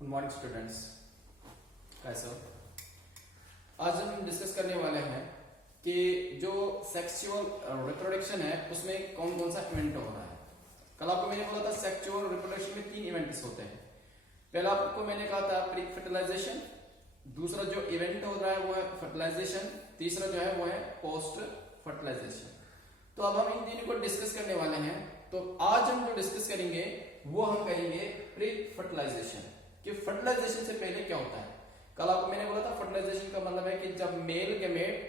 Good morning students, कैसे हो? आज हम डिस्कस करने वाले हैं कि जो सेक्सुअल रिप्रोडक्शन है उसमें कौन कौन सा इवेंट हो रहा है। कल आपको मैंने बोला था सेक्सुअल रिप्रोडक्शन में 3 इवेंट्स होते हैं। पहला आपको मैंने कहा था प्री फर्टिलाइजेशन, दूसरा जो इवेंट हो रहा है वो है फर्टिलाइजेशन, तीसरा जो है वो है पोस्ट फर्टिलाइजेशन। तो अब हम इन तीनों को डिस्कस करने वाले हैं। तो आज हम जो डिस्कस करेंगे वो हम करेंगे प्री फर्टिलाइजेशन, कि फर्टिलाइजेशन से पहले क्या होता है। कल आपको मैंने बोला था फर्टिलाइजेशन का मतलब है कि जब मेल गैमेट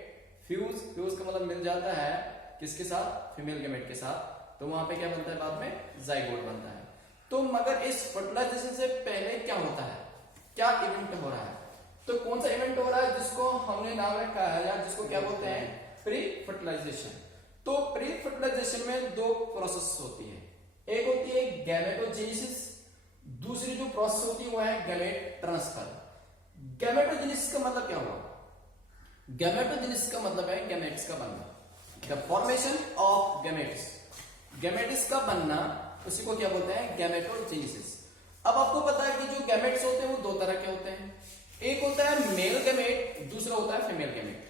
फ्यूज का मतलब मिल जाता है किसके साथ, फीमेल गैमेट के साथ, तो वहां पे क्या बनता है, बाद में जाइगोट बनता है। तो मगर इस फर्टिलाइजेशन से पहले क्या होता है, क्या इवेंट हो रहा है, तो कौन सा इवेंट हो रहा है जिसको हमने नाम रखा है या जिसको क्या बोलते हैं, प्री फर्टिलाइजेशन। तो प्री फर्टिलाइजेशन में 2 प्रोसेस होती है, एक होती है गैमेटोजेनेसिस, दूसरी जो प्रोसेस होती है वो है गैमेट ट्रांसफर। गैमेटोजेनेसिस का मतलब क्या हुआ, गैमेटोजेनेसिस का मतलब है गैमेट्स का बनना, the formation of gametes, gametes का बनना, उसी को क्या बोलते हैं, गैमेटोजेनेसिस। अब आपको पता है कि जो गैमेट्स होते हैं वो 2 तरह के होते हैं, एक होता है मेल गैमेट, दूसरा होता है फीमेल गैमेट।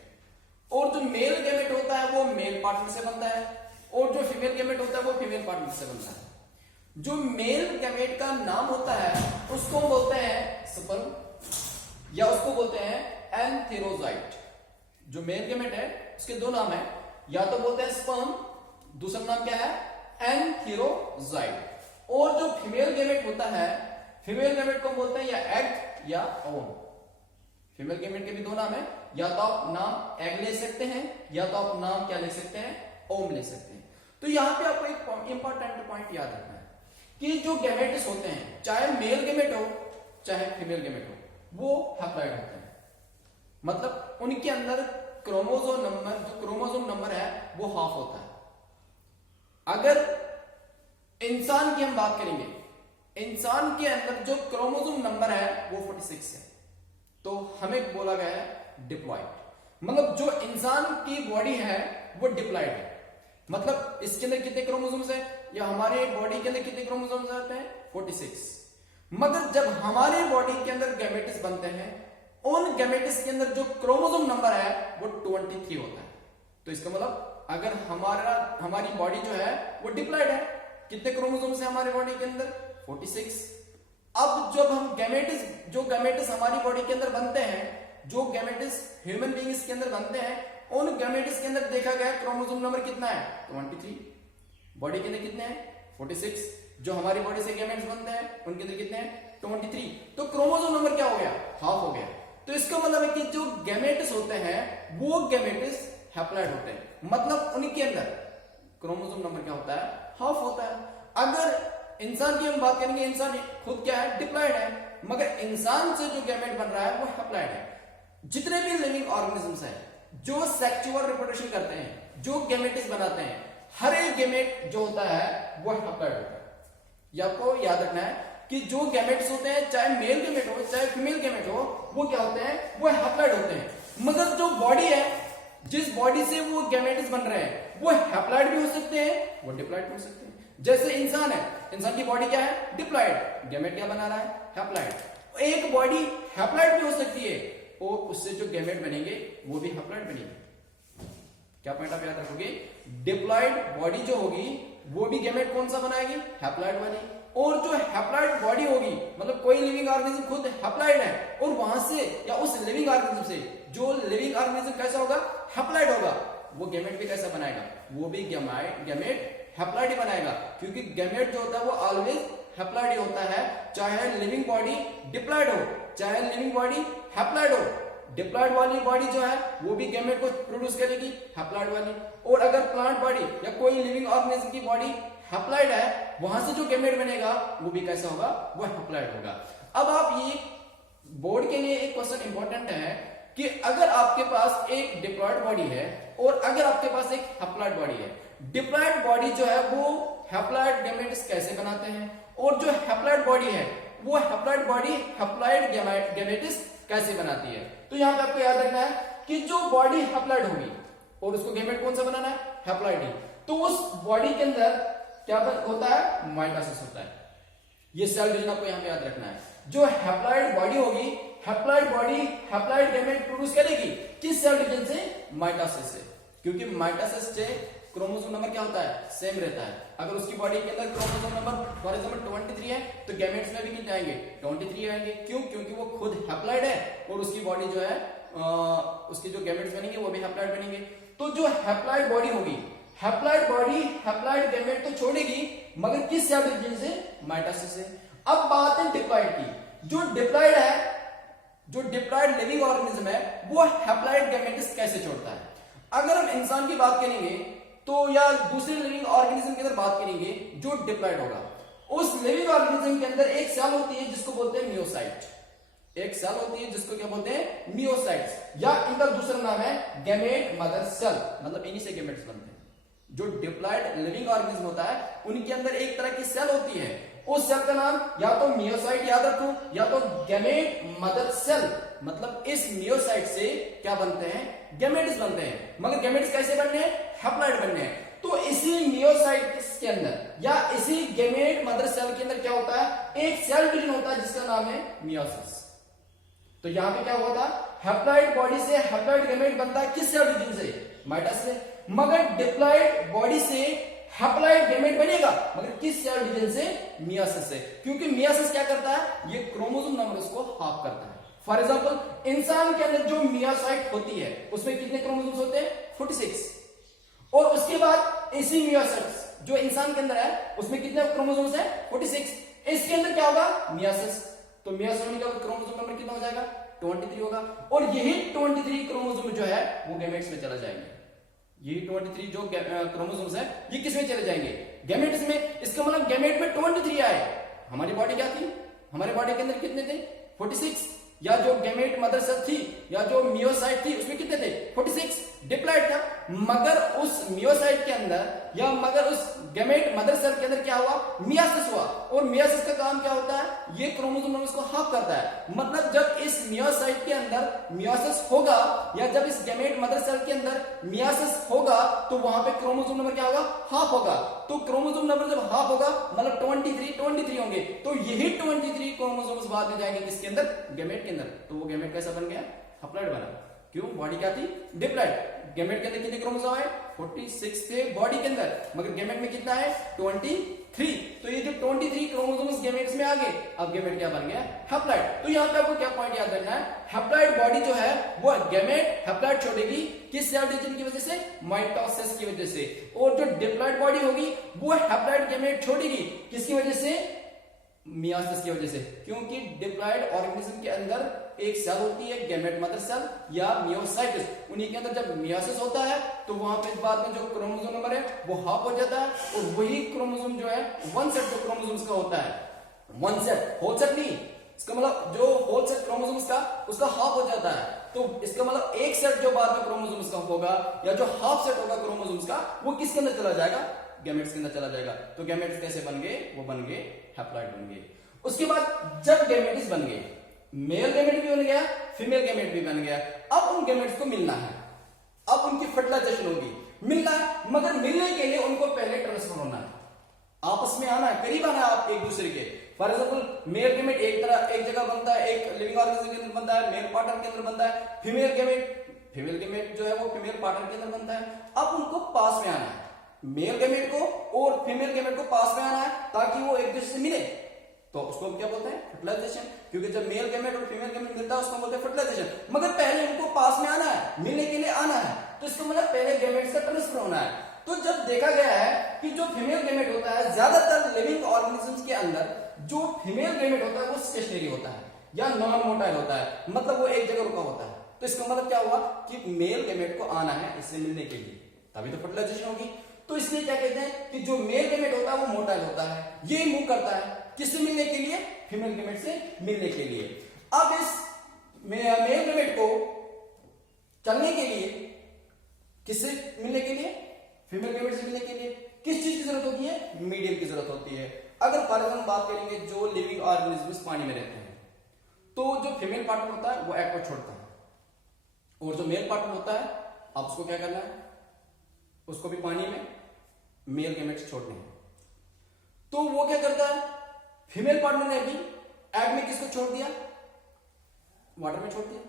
और जो मेल गैमेट होता है वो मेल पार्टनर से बनता है और जो फीमेल गैमेट होता है वो फीमेल पार्टनर से बनता है। जो मेल गैमेट का नाम होता है उसको बोलते हैं स्पर्म या उसको बोलते हैं एंथेरोजाइट। जो मेल गैमेट है उसके 2 नाम है, या तो बोलते हैं स्पर्म, दूसरा नाम क्या है, एंथेरोजाइट। और जो फीमेल गैमेट होता है, फीमेल गैमेट को बोलते हैं या एग या ओम। फीमेल गैमेट के भी 2 नाम है, या तो आप नाम एग ले सकते हैं या तो आप नाम क्या ले सकते हैं, ओम ले सकते हैं। तो यहां पे आपको एक इंपॉर्टेंट पॉइंट याद रखना है कि जो गैमेट्स होते हैं, चाहे मेल गैमेट हो चाहे फीमेल गैमेट हो, वो हैप्लॉइड होते हैं। मतलब उनके अंदर क्रोमोसोम नंबर, जो क्रोमोसोम नंबर है वो हाफ होता है। अगर इंसान की हम बात करेंगे, इंसान के अंदर जो क्रोमोसोम नंबर है वो 46 है, तो हमें बोला गया है डिप्लॉइड। मतलब जो इंसान की बॉडी है वो डिप्लॉइड है। मतलब इसके अंदर कितने क्रोमोसोम्स है, या हमारे बॉडी के अंदर कितने क्रोमोसोम्स आते हैं, 46। मगर जब हमारे बॉडी के अंदर गैमेट्स बनते हैं, उन गैमेट्स के अंदर जो क्रोमोसोम नंबर है वो 23 होता है। तो इसका मतलब अगर हमारी बॉडी जो है वो डिप्लॉइड है, कितने क्रोमोसोम्स है हमारे बॉडी के अंदर, 46। अब जब हम जो गैमेट्स हमारी बॉडी के अंदर बनते हैं, जो गैमेट्स ह्यूमन बीइंग्स के अंदर बनते हैं, उन गैमेट्स के अंदर देखा गया क्रोमोसोम नंबर कितना है, 23। बॉडी के अंदर कितने हैं, 46। जो हमारी बॉडी से गैमेट्स बनते हैं उनके अंदर कितने हैं, 23। तो क्रोमोसोम नंबर क्या हो गया, हाफ हो गया। तो इसका मतलब है कि जो गैमेट्स होते हैं वो गैमेट्स हैप्लॉइड होते हैं, मतलब उनके अंदर क्रोमोसोम नंबर क्या होता है, हाफ होता है। अगर इंसान की हम बात करेंगे, इंसान खुद क्या है, डिप्लॉइड है, मगर इंसान से जो गैमेट बन रहा है वो हैप्लॉइड है। जितने भी लिविंग ऑर्गेनिजम्स हैं जो सेक्सुअल रिप्रोडक्शन करते हैं, जो गैमेट्स बनाते हैं, हर एक गैमेट जो होता है वो हैप्लॉइड होता है। ये आपको याद रखना है कि जो गैमेट्स होते हैं, चाहे मेल गैमेट हो चाहे फीमेल गैमेट हो, वो क्या होते हैं, वो हैप्लॉइड होते हैं। मगर जो बॉडी है, जिस बॉडी से वो गैमेट्स बन रहे हैं, वो हैप्लॉइड भी हो सकते हैं, वो डिप्लॉइड भी हो सकते हैं। जैसे इंसान है, इंसान की बॉडी क्या है, डिप्लॉइड, गैमेट क्या बना रहा है, हैप्लॉइड। एक बॉडी हैप्लॉइड भी हो सकती है और उससे जो गैमेट बनेंगे वो भी हैप्लॉइड बनेंगे। क्या पॉइंट आप याद रखोगे, डिप्लॉइड बॉडी जो होगी वो भी गैमेट कौन सा बनाएगी, हैप्लॉइड बनेगी। और जो हैप्लॉइड बॉडी होगी, मतलब कोई लिविंग ऑर्गेनिज्म खुद हैप्लॉइड है और वहां से या उस लिविंग ऑर्गेनिज्म से जो लिविंग ऑर्गेनिज्म कैसा होगा, हैप्लॉइड होगा, वो गैमेट भी कैसा बनाएगा, वो भी गैमेट हैप्लॉइड ही बनाएगा। क्योंकि गैमेट जो होता है वो ऑलवेज हैप्लॉइड ही होता है, चाहे लिविंग बॉडी डिप्लॉइड हो चाहे लिविंग बॉडी हैप्लॉइड हो। डिप्लॉइड वाली बॉडी जो है वो भी गैमेट को प्रोड्यूस करेगी, हैप्लॉइड वाली। और अगर प्लांट बॉडी या कोई लिविंग ऑर्गेनिज्म की बॉडी हैप्लॉइड है, वहां से जो गैमेट बनेगा वो भी कैसा होगा, वो हैप्लॉइड होगा। अब आप ये बोर्ड के लिए एक क्वेश्चन इंपॉर्टेंट है कि अगर आपके पास एक डिप्लॉइड बॉडी है और अगर आपके पास एक हैप्लॉइड बॉडी है, डिप्लॉइड बॉडी जो है वो हैप्लॉइड गैमेट्स कैसे बनाते हैं, और जो हैप्लॉइड बॉडी है वो हैप्लॉइड बॉडी हैप्लॉइड गैमेट्स कैसे बनाती है। तो यहां पे आपको याद रखना है कि जो बॉडी हैप्लॉइड होगी और उसको गैमेट कौन सा बनाना है, हैप्लॉइड ही, तो उस बॉडी के अंदर क्या होता है, माइटोसिस होता है। ये सेल डिवीजन आपको यहां पे याद रखना है। जो हैप्लॉइड बॉडी होगी, haploid body haploid gamete produce करेगी किस सेल डिवीजन से? माइटोसिस से, क्योंकि माइटोसिस से क्रोमोसोम नंबर क्या होता है? सेम रहता है। अगर उसकी बॉडी के अंदर क्रोमोसोम नंबर फॉर एग्जांपल 23 है तो गैमेट्स में भी कितने आएंगे? 23 आएंगे। क्यों? क्योंकि वो खुद हैप्लॉइड है और उसकी बॉडी जो है उसके जो गैमेट्स बनेंगे वो भी हैप्लॉइड बनेंगे। तो जो हैप्लॉइड बॉडी होगी, हैप्लॉइड बॉडी हैप्लॉइड गैमेट तो छोड़ेगी, मगर किस सेल डिवीजन से? माइटोसिस से। अब बात है डिप्लॉइड की। जो डिप्लॉइड है, जो डिप्लॉइड लिविंग ऑर्गेनिज्म है, वो हैप्लॉइड गैमेट्स कैसे छोड़ता है? अगर हम इंसान की बात करेंगे तो या दूसरे लिविंग ऑर्गेनिज्म के अंदर बात करेंगे जो डिप्लॉइड होगा, उस लिविंग ऑर्गेनिज्म के अंदर एक सेल होती है जिसको बोलते हैं मियोसाइट। एक सेल होती है जिसको क्या बोलते हैं? मियोसाइट्स, या इनका दूसरा नाम है गैमेट मदर सेल, मतलब इन्हीं से गैमेट्स बनते हैं। जो डिप्लॉइड लिविंग ऑर्गेनिज्म होता है उनके अंदर एक तरह की सेल होती है, उस सेल का नाम या तो मियोसाइट याद रखो या तो गैमेट मदर सेल। मतलब इस मियोसाइट से क्या बनते हैं? गैमेट्स बनते हैं। मगर गैमेट्स कैसे बनने हैं? हैप्लॉइड बनने हैं। तो इसी मियोसाइट के अंदर या इसी गैमेट मदर सेल के अंदर क्या होता है? एक सेल डिवीजन होता है जिसका नाम है मियोसिस। तो यहां पे क्या हुआ था? हैप्लॉइड बॉडी से हैप्लॉइड गैमेट बनता है किस सेल डिवीजन से? माइटोसिस से। मगर डिप्लॉइड बॉडी से हैप्लॉइड गैमेट बनेगा, मगर किस सेल डिवीजन से? मियोसिस से। क्योंकि मियोसिस क्या करता है? ये क्रोमोसोम नंबर उसको हाफ करता है। फॉर एग्जांपल इंसान के अंदर जो मियोसाइट होती है उसमें कितने क्रोमोसोम्स होते हैं? 46। और उसके बाद इसी मियोसाइट्स जो इंसान के अंदर है उसमें कितने क्रोमोसोम्स हैं? 46। इसके अंदर क्या होगा? मियोसिस। तो मियोसिस का क्रोमोसोम नंबर कितना हो जाएगा? 23 होगा। और यही 23 क्रोमोसोम जो है वो गैमेट्स में चला जाएंगे। ये 23 जो क्रोमोसोम्स है ये किसमें चले जाएंगे? गैमेट्स में। इसका मतलब गैमेट में 23 आए। हमारी बॉडी क्या थी? हमारी बॉडी के अंदर कितने थे? 46। या जो गैमेट मदर सेल थी या जो मियोसाइट थी उसमें कितने थे? 46। डिप्लॉइड था। मगर उस मियोसाइट के अंदर या मगर उस गैमेट मदर सेल के अंदर क्या हुआ? मियोसिस हुआ। और मियोसिस का काम क्या होता है? ये क्रोमोसोम नंबर्स को हाफ करता है। मतलब जब इस मियोसाइट के अंदर मियोसिस होगा या जब इस गैमेट मदर सेल के अंदर मियोसिस होगा तो वहां पे क्रोमोसोम नंबर क्या होगा? हाफ होगा। तो क्रोमोसोम नंबर जब हाफ होगा मतलब 23 होंगे। तो यही 23 क्रोमोसोम्स बाद में जाएंगे किसके अंदर? गैमेट के अंदर। तो वो गैमेट कैसा बन गया? हैप्लॉइड बना। क्यों? बॉडी क्या थी? डिप्लॉइड। गैमेट के अंदर कितने क्रोमोसोम है? 46 थे बॉडी के अंदर, मगर गैमेट में कितना है? 23। तो ये जो 23 क्रोमोसोम्स गैमेट्स में आ गए, अब गैमेट क्या बन गया? हैप्लॉइड। तो यहां पे आपको क्या पॉइंट याद रखना है? हैप्लॉइड बॉडी जो है वो गैमेट हैप्लॉइड छोड़ेगी किस सेल डिवीजन की वजह से? माइटोसिस की वजह से। और जो डिप्लॉइड बॉडी होगी वो हैप्लॉइड गैमेट छोड़ेगी किसकी वजह से? मियोसिस की वजह से। क्योंकि डिप्लॉइड ऑर्गेनिज्म के अंदर एक सेल होती है गैमेट मदर सेल या मियोसाइट्स, उन्हीं के अंदर जब मियोसिस होता है तो वहां पे बाद में जो क्रोमोसोम नंबर है वो हाफ हो जाता है और वही क्रोमोसोम जो है वन सेट जो क्रोमोसोम्स का होता है, वन सेट होल सेट नहीं, इसका मतलब जो होल सेट क्रोमोसोम्स का उसका हाफ हो जाता है। तो इसका मतलब एक सेट जो बाद में क्रोमोसोम्स का होगा या जो हाफ सेट होगा क्रोमोसोम्स का वो किसके अंदर चला जाएगा? गैमेट्स के अंदर चला जाएगा। तो गैमेट्स कैसे बन गए? वो बन गए हैप्लॉइड बन गए। उसके बाद जब गैमेट्स बन गए, मेल गैमेट भी बन गया, फीमेल गैमेट भी बन गया, अब उन गैमेट्स को मिलना है, अब उनकी फर्टिलाइजेशन होगी, मिलना है। मगर मिलने के लिए उनको पहले ट्रांसफर होना है, आपस में आना है, करीब आना है आप एक दूसरे के। फॉर एग्जाम्पल मेल गैमेट एक जगह बनता है, एक लिविंग ऑर्गेनिज्म के अंदर बनता है, मेल पार्टनर के अंदर बनता है। फीमेल गैमेट जो है वो फीमेल पार्टनर के अंदर बनता है। अब उनको पास में आना है, मेल गैमेट को और फीमेल गैमेट को पास में आना है ताकि वो एक दूसरे से मिले। तो उसको हम क्या बोलते हैं? फर्टिलाइजेशन। क्योंकि जब मेल गैमेट और फीमेल गैमेट मिलता है उसको बोलते हैं फर्टिलाइजेशन। मगर पहले उनको पास में आना है, मिलने के लिए आना है, तो इसका मतलब पहले गैमेट्स का ट्रांसफर होना है। तो जब देखा गया है कि जो फीमेल गैमेट होता है, ज्यादातर लिविंग ऑर्गेनिजम्स के अंदर जो फीमेल गैमेट होता है वो स्टेशनरी होता है या नॉन मोटाइल होता है, मतलब वो एक जगह रुका होता है। तो इसका मतलब क्या हुआ कि मेल गैमेट को आना है इससे मिलने के लिए, तभी तो फर्टिलाइजेशन होगी। तो इसलिए क्या कहते हैं कि जो मेल गैमेट होता है वो मोटाइल होता है, ये मूव करता है किससे मिलने के लिए? फीमेल गैमेट से मिलने के लिए। अब इस मेल गैमेट को चलने के लिए किससे मिलने के लिए? फीमेल गैमेट से मिलने के लिए किस चीज की जरूरत होती है? मीडियम की जरूरत होती है। अगर फॉर एग्जाम्पल बात करेंगे जो लिविंग ऑर्गेनिजम्स पानी में रहते हैं, तो जो फीमेल पार्टनर होता है वो एग को छोड़ता है, और जो मेल पार्टनर होता है अब उसको क्या करना है? उसको भी पानी में मेल गैमेट्स छोड़ने हैं। तो वो क्या करता है? फीमेल पार्टनर ने भी एग में किसको छोड़ दिया, वाटर में छोड़ दिया,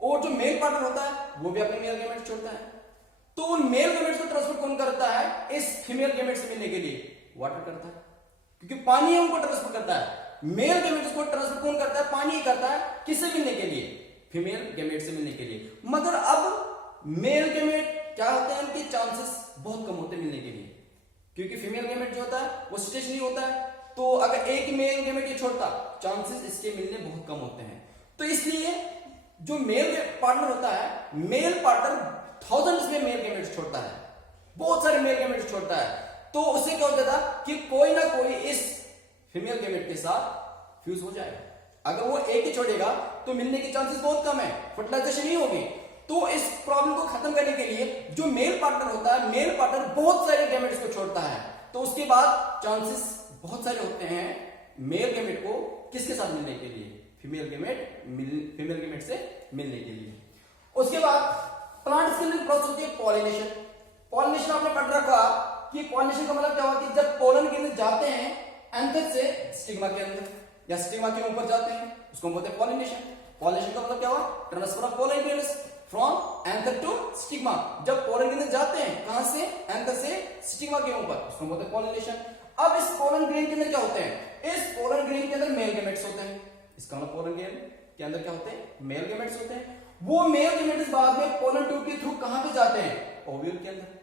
और जो मेल पार्टनर होता है वो भी अपने मेल गैमेट छोड़ता है। तो उन मेल गैमेट्स को ट्रांसफर कौन करता है, इस फीमेल गैमेट से मिलने के लिए वाटर करता है, क्योंकि पानी उनको ट्रांसफर करता है। मेल गैमेट्स को ट्रांसफर कौन करता है, पानी ही करता है, किससे मिलने के लिए, फीमेल गैमेट से मिलने के लिए। मगर अब मेल गैमेट क्या होते हैं, इनके चांसेस बहुत कम होते हैं मिलने के लिए, क्योंकि फीमेल गैमेट जो होता है वो स्टेशनरी होता है। तो अगर एक मेल गैमेट ये छोड़ता, चांसेस इसके मिलने बहुत कम होते हैं। तो इसलिए जो मेल पार्टनर होता है, मेल पार्टनर थाउजेंड्स में मेल गैमेट्स छोड़ता है, बहुत सारे मेल गैमेट्स छोड़ता है। तो उससे क्या होता था कि कोई ना कोई इस फीमेल गैमेट के साथ फ्यूज हो जाएगा। अगर वो एक ही छोड़ेगा तो मिलने के चांसेस बहुत कम है, फर्टिलाइजेशन नहीं होगी। तो इस प्रॉब्लम को खत्म करने के लिए जो मेल पार्टनर होता है, मेल पार्टनर बहुत सारे गैमेट्स को छोड़ता है, तो उसके बाद चांसेस बहुत सारे होते हैं मेल गैमेट को किसके साथ मिलने के लिए, फीमेल गैमेट से मिलने के लिए। उसके बाद प्लांट्स के अंदर प्रोसेस होती है पॉलिनेशन। पॉलिनेशन आपने पढ़ रखा कि पॉलिनेशन का मतलब क्या होता है, जब पोलन के अंदर जाते हैं एंथर से स्टिग्मा के अंदर या स्टिग्मा के ऊपर जाते हैं, उसको हम बोलते हैं पॉलिनेशन। पॉलिनेशन का मतलब क्या हुआ, transfer of pollen grains from anther to stigma. जब पोलन के अंदर जाते हैं, कहां से, एंथर से स्टिग्मा के ऊपर, उसको बोलते हैं पॉलिनेशन। अब इस पोलन ग्रेन के अंदर क्या होते हैं, इस पोलन ग्रेन के अंदर मेल गैमेट्स होते हैं। इसका मतलब पोलन ग्रेन के अंदर क्या होते हैं, मेल गैमेट्स होते हैं। वो मेल गैमेट्स बाद में पोलन ट्यूब के थ्रू कहां पे जाते हैं, ओव्यूल के अंदर।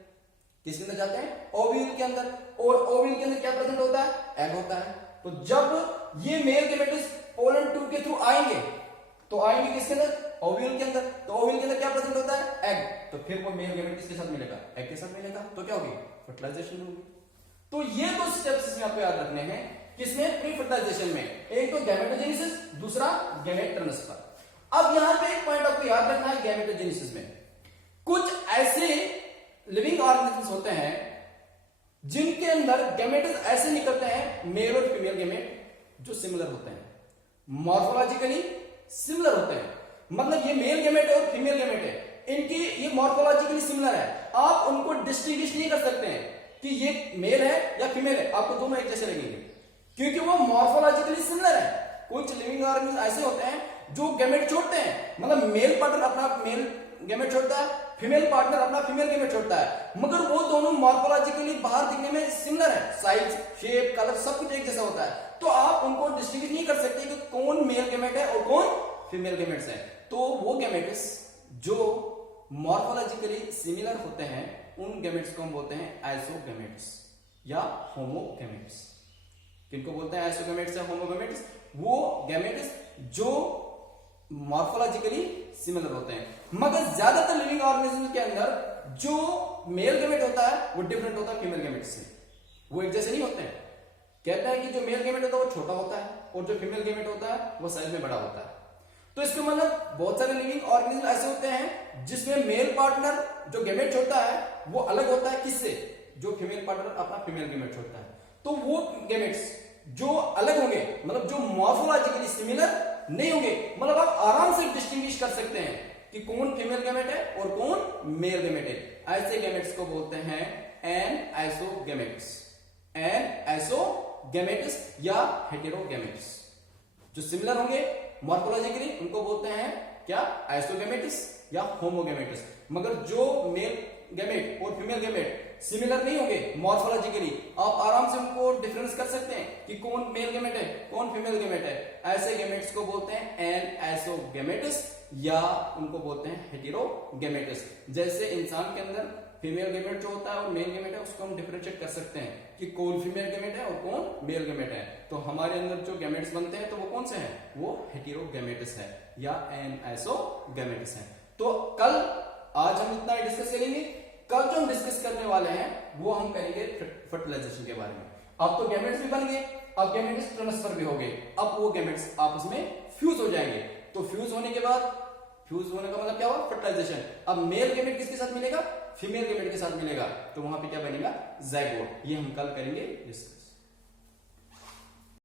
किसके अंदर जाते हैं, ओव्यूल के अंदर। और ओव्यूल के अंदर क्या प्रेजेंट होता है, एग होता है। तो जब ये मेल गैमेट्स पोलन ट्यूब के थ्रू आएंगे तो आएंगे किसके अंदर, ओव्यूल के अंदर। तो ओव्यूल के अंदर क्या प्रेजेंट होता है, एग। तो फिर वो मेल गैमेट किसके साथ मिलेगा, एग के साथ मिलेगा। तो क्या होगी, फर्टिलाइजेशन होगी। तो ये दो स्टेप्स इसमें आपको याद रखने हैं, किसमें, प्री फर्टिलाइजेशन में। एक तो गैमेटोजेनेसिस, दूसरा गैमेट ट्रांसफर। अब यहां पे एक पॉइंट आपको याद रखना है, गैमेटोजेनेसिस में कुछ ऐसे लिविंग ऑर्गेनिजम्स होते हैं जिनके अंदर गैमेट्स ऐसे निकलते हैं, मेल और फीमेल गैमेट जो सिमिलर होते हैं, मॉर्फोलॉजिकली सिमिलर होते हैं। मतलब ये मेल गैमेट और फीमेल गैमेट है, इनकी ये मॉर्फोलॉजिकली सिमिलर है। आप उनको डिस्टिंग्विश नहीं कर सकते हैं कि ये मेल है या फीमेल है, आपको दोनों एक जैसे लगेंगे, क्योंकि वो मॉर्फोलॉजिकली सिमिलर है। कुछ लिविंग ऑर्गेनिज्म ऐसे होते हैं जो गैमेट छोड़ते हैं, मतलब मेल पार्टनर अपना मेल गैमेट छोड़ता है, फीमेल पार्टनर अपना फीमेल गैमेट छोड़ता है, मगर वो दोनों मॉर्फोलॉजिकली बाहर दिखने में सिमिलर है, साइज, शेप, कलर सब कुछ एक जैसा होता है। तो आप उनको डिस्टिंग्विश नहीं कर सकते कि कौन मेल गैमेट है और कौन फीमेल गैमेट्स है। तो वो गैमेट्स जो मॉर्फोलॉजिकली सिमिलर होते हैं, उन गैमेट्स को हम बोलते हैं आइसोगैमेट्स या होमोगैमेट्स। किनको बोलते हैं, आइसोगैमेट्स या होमोगैमेट्स। वो गैमेट्स जो मॉर्फोलॉजिकली सिमिलर होते हैं, मगर ज्यादातर लिविंग ऑर्गेनिज्म के अंदर जो मेल गैमेट होता है वो डिफरेंट होता है फीमेल गैमेट से, वो एक जैसे नहीं होते हैं। कहता है कि जो मेल गैमेट होता है वो छोटा होता है और जो फीमेल गैमेट होता है वो साइज में बड़ा होता है। तो इसका मतलब बहुत सारे लिविंग ऑर्गेनिज्म ऐसे होते हैं जिसमें मेल पार्टनर जो गैमेट छोड़ता है वो अलग होता है, किससे, जो फीमेल पार्टनर अपना फीमेल गैमेट छोड़ता है। तो वो गैमेट्स जो अलग होंगे, मतलब जो मॉर्फोलॉजिकली सिमिलर नहीं होंगे, मतलब आप आराम से डिस्टिंग्विश कर सकते हैं कि कौन फीमेल गैमेट है और कौन मेल गैमेट है। ऐसे गैमेट्स को बोलते हैं एनआइसोगैमेट्स, एनआइसोगैमेट्स या हेटेरोगैमेट्स। जो सिमिलर होंगे मॉर्फोलॉजिकली उनको बोलते हैं क्या, आइसोगैमेट्स या होमोगैमेट्स। मगर जो मेल गैमेट और फीमेल गैमेट सिमिलर नहीं होंगे मॉर्फोलॉजिकली, आप आराम से उनको डिफरेंस कर सकते हैं कि कौन मेल गैमेट है कौन फीमेल गैमेट है। ऐसे गैमेट्स को बोलते हैं एनआइसोगैमेट्स या उनको बोलते हैं हेटेरोगैमेट्स। जैसे इंसान के अंदर फीमेल गैमेट जो होता है और मेल गैमेट है, उसको हम डिफरेंशिएट कर सकते हैं कि कौन फीमेल गैमेट है और कौन मेल गैमेट है। तो हमारे अंदर जो गैमेट्स बनते हैं तो वो कौन से हैं, वो हेटेरोगैमेट्स है या एनआइसोगैमेट्स है। तो कल आज हम इतना ही डिस्कस करेंगे। कल जो हम डिस्कस करने वाले हैं वो हम करेंगे फर्टिलाइजेशन के बारे में। अब तो गैमेट्स भी बन गए, अब गैमेट्स ट्रांसफर भी हो गए, अब वो गैमेट्स आपस में फ्यूज हो जाएंगे। तो फ्यूज होने के बाद, फ्यूज होने का मतलब क्या हुआ, फर्टिलाइजेशन। अब मेल गैमेट किसके साथ मिलेगा, फीमेल गैमेट के साथ मिलेगा, तो वहां पे क्या बनेगा, जाइगोट। ये हम कल करेंगे डिस्कस।